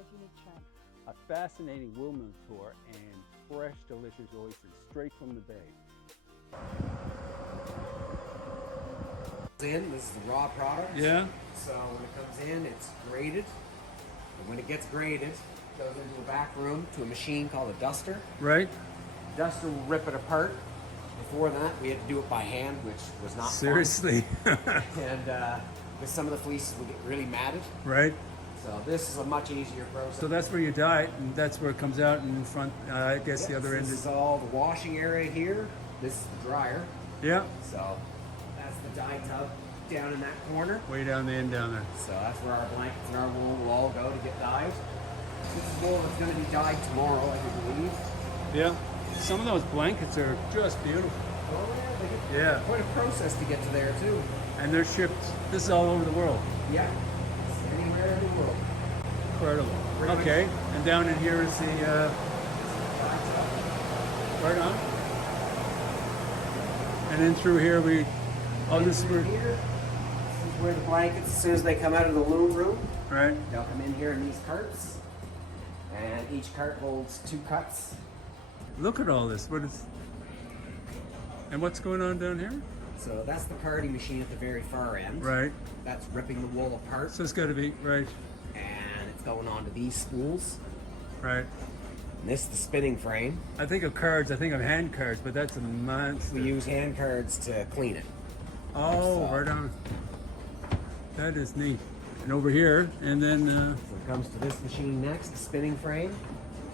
Dubai's unique charm. A fascinating Woollen tour and fresh, delicious oysters straight from the bay. This is the raw product. Yeah. So when it comes in, it's graded. And when it gets graded, it goes into a back room to a machine called a duster. Right. The duster will rip it apart. Before that, we had to do it by hand, which was not Seriously. fun. And with some of the fleeces would get really matted. Right. So this is a much easier process. So that's where you dye it, and that's where it comes out in front. I guess the other end This is. is all the washing area here. This is the dryer. Yeah. So that's the dye tub down in that corner. Way down the end down there. So that's where our blankets and our wool will all go to get dyed. This is wool that's going to be dyed tomorrow, I do believe. Yeah. Some of those blankets are just beautiful. Oh Yeah. Quite a process to get to there too. And they're shipped. This is all over the world. Yeah. It's anywhere in the world. Incredible. Okay. And down in here is the. Right on. And then through here we. Oh, this is where. Here, this is where the blankets, as soon as they come out of the loom room, Right. they'll come in here in these carts. And each cart holds 2 cuts. Look at all this. What is? And what's going on down here? So that's the carding machine at the very far end. Right. That's ripping the wool apart. So it's got to be right. And it's going onto these spools. Right. And this is the spinning frame. I think of cards. I think of hand cards, but that's a monster. We use hand cards to clean it. Oh, So- right on. That is neat. And over here, and then. So it comes to this machine next, the spinning frame.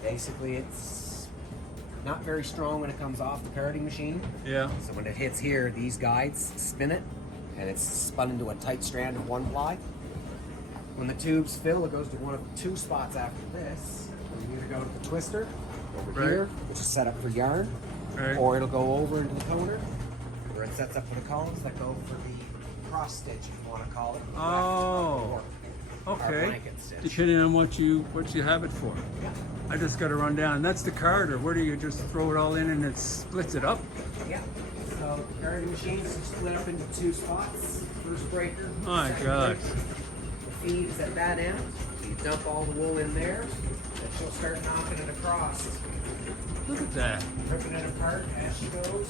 Basically, it's not very strong when it comes off the carding machine. Yeah. So when it hits here, these guides spin it, and it's spun into a tight strand of 1 ply. When the tubes fill, it goes to one of 2 spots after this. You either go to the twister over Right. here, which is set up for yarn, Right. or it'll go over into the toner, where it sets up for the columns that go for the cross stitch, if you want to call it. Oh. Our Okay. blanket stitch. Depending on what you have it for. Yeah. I just got to run down. That's the card, or where do you just throw it all in and it splits it up? Yeah. So the carding machines are split up into 2 spots. First breaker. My second gosh. breaker. The feed is at that end. So you dump all the wool in there, and she'll start knocking it across, Look at that. ripping it apart as she goes.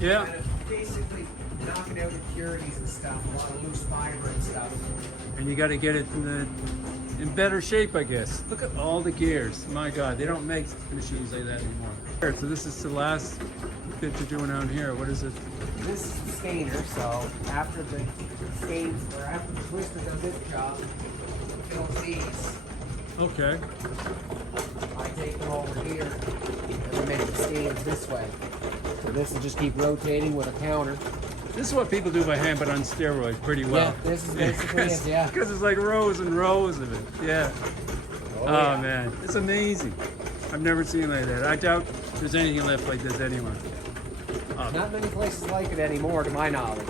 Yeah. And basically knocking out impurities and stuff, a lot of loose fiber and stuff. And you got to get it in better shape, I guess. Look at all the gears. My God, they don't make machines like that anymore. So this is the last bit you're doing down here. What is it? This is the stainer, so after the stains, or after the twister does its job, fills these. Okay. I take them over here and we make the stains this way. So this will just keep rotating with a counter. This is what people do by hand, but on steroids pretty well. Yeah, this is basically it, yeah. Because it's like rows and rows of it. Yeah. Oh, yeah. man, it's amazing. I've never seen it like that. I doubt there's anything left like this anywhere. Not many places like it anymore, to my knowledge.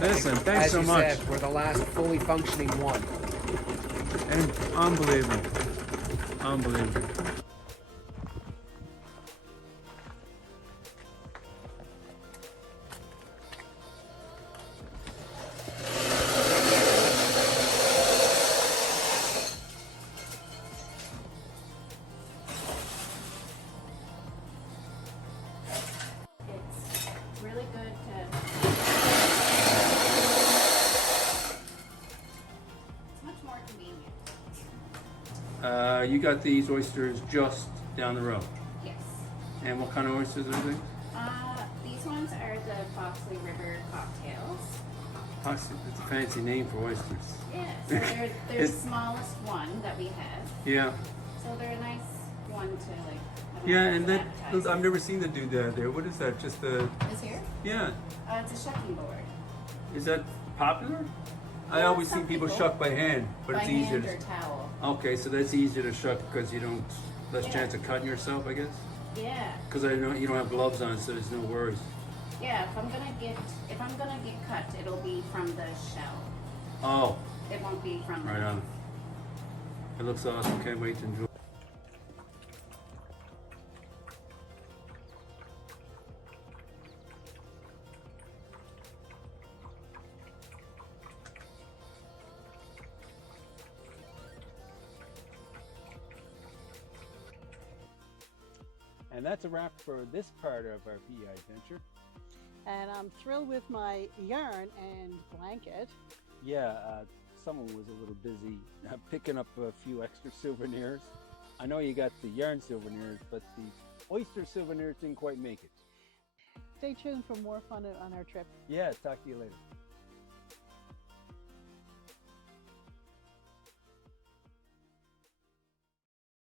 Listen, thanks As so you much. said, we're the last fully functioning one. And unbelievable. Unbelievable. It's really good to. It's much more convenient. You got these oysters just down the road. Yes. And what kind of oysters are they? These ones are the Foxley River cocktails. It's a fancy name for oysters. Yeah, so they're the It's- smallest one that we have. Yeah. So they're a nice one to like. have Yeah, as and an then appetizer. I've never seen them do that there. What is that? Just the This here? yeah. It's a shucking board. Is that popular? I Yeah, always see some people people. shuck by hand, but By it's easier. hand or towel. Okay, so that's easier to shuck because you don't less Yeah. chance of cutting yourself, I guess. Yeah. Because I know you don't have gloves on, so there's no worries. Yeah, if I'm gonna get cut, it'll be from the shell. Oh, It won't be from the right on. It looks awesome. Can't wait to enjoy. And that's a wrap for this part of our PEI adventure. And I'm thrilled with my yarn and blanket. Yeah, someone was a little busy picking up a few extra souvenirs. I know you got the yarn souvenirs, but the oyster souvenirs didn't quite make it. Stay tuned for more fun on our trip. Yeah, talk to you later.